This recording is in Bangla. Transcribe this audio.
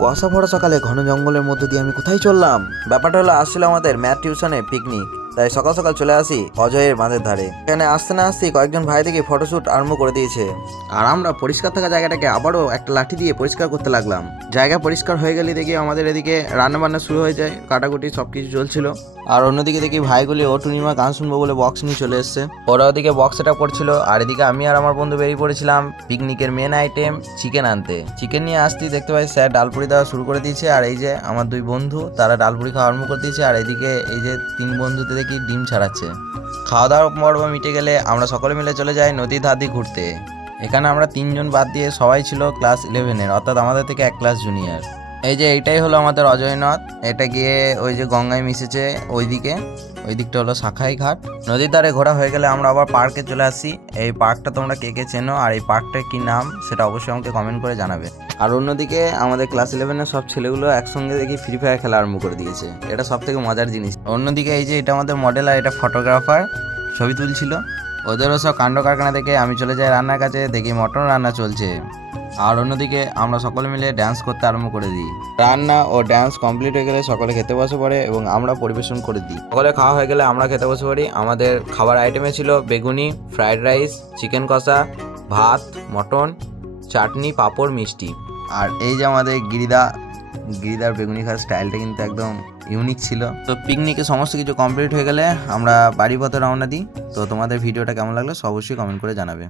কুয়াশা ভরা সকালে ঘন জঙ্গলের মধ্যে দিয়ে আমি কোথায় চললাম? ব্যাপারটা হলো, আসছিল আমাদের ম্যাথ টিউশনে পিকনিক। তাই সকাল সকাল চলে আসি অজয়ের বাঁধের ধারে। এখানে আসতে না আসতেই কয়েকজন ভাই দেখি ফটোশ্যুট আরম্ভ করে দিয়েছে, আর আমরা পরিষ্কার থাকা জায়গাটাকে আবারও একটা লাঠি দিয়ে পরিষ্কার করতে লাগলাম। জায়গা পরিষ্কার হয়ে গেলে দেখি আমাদের এদিকে রান্না বান্না শুরু হয়ে যায়, কাটাকুটি সবকিছু চলছিল। আর অন্যদিকে দেখি ভাইগুলি ও টুনিমা গান শুনবো বলে বক্স নিয়ে চলে এসছে। ওরা ওদিকে বক্স সেট আপ করছিল, আর এদিকে আমি আর আমার বন্ধু বেরিয়ে পড়েছিলাম পিকনিকের মেন আইটেম চিকেন আনতে। চিকেন নিয়ে আসতেই দেখতে পাই স্যার ডালপুরি দেওয়া শুরু করে দিয়েছে, আর এই যে আমার দুই বন্ধু তারা ডালপুরি খাওয়া আরম্ভ করে দিয়েছে, আর এদিকে এই যে তিন বন্ধুতে দেখি ডিম ছাড়াচ্ছে। খাওয়া দাওয়ার পর্ব মিটে গেলে আমরা সকলে মিলে চলে যাই নদীর ধার দিয়ে ঘুরতে। এখানে আমরা তিনজন বাদ দিয়ে সবাই ছিল ক্লাস 11-এর, অর্থাৎ আমাদের থেকে এক ক্লাস জুনিয়র। এই যে এইটাই হলো আমাদের অজয় নদ। এটা গিয়ে ওই যে গঙ্গায় মিশেছে ওই দিকটা হলো শাখাই ঘাট। নদীর ধারে ঘোরা হয়ে গেলে আমরা আবার পার্কে চলে আসি। এই পার্কটা তোমরা কে কে চেনো, আর এই পার্কটার কি নাম সেটা অবশ্যই আমাকে কমেন্ট করে জানাবে। আর অন্যদিকে আমাদের ক্লাস 11-এর সব ছেলেগুলো একসঙ্গে দেখি ফ্রি ফায়ার খেলা আরম্ভ করে দিয়েছে। এটা সব থেকে মজার জিনিস। অন্যদিকে এই যে এটা আমাদের মডেল, আর এটা ফটোগ্রাফার ছবি তুলছিল। ওদেরও সব কাণ্ড কারখানা দেখে আমি চলে যাই রান্নার কাছে, দেখি মটন রান্না চলছে। আর অন্যদিকে আমরা সকলে মিলে ড্যান্স করতে আরম্ভ করে দিই। রান্না ও ড্যান্স কমপ্লিট হয়ে গেলে সকলে খেতে বসে পড়ে এবং আমরা পরিবেশন করে দিই। সকলে খাওয়া হয়ে গেলে আমরা খেতে বসে পড়ি। আমাদের খাবার আইটেমে ছিল বেগুনি, ফ্রাইড রাইস, চিকেন কষা, ভাত, মটন, চাটনি, পাঁপড়, মিষ্টি। আর এই যে আমাদের গিরিদার বেগুনি খাওয়ার স্টাইলটা কিন্তু একদম ইউনিক ছিল। তো পিকনিকে সমস্ত কিছু কমপ্লিট হয়ে গেলে আমরা বাড়ি পথে রওনা দিই। তো তোমাদের ভিডিওটা কেমন লাগলো অবশ্যই কমেন্ট করে জানাবে।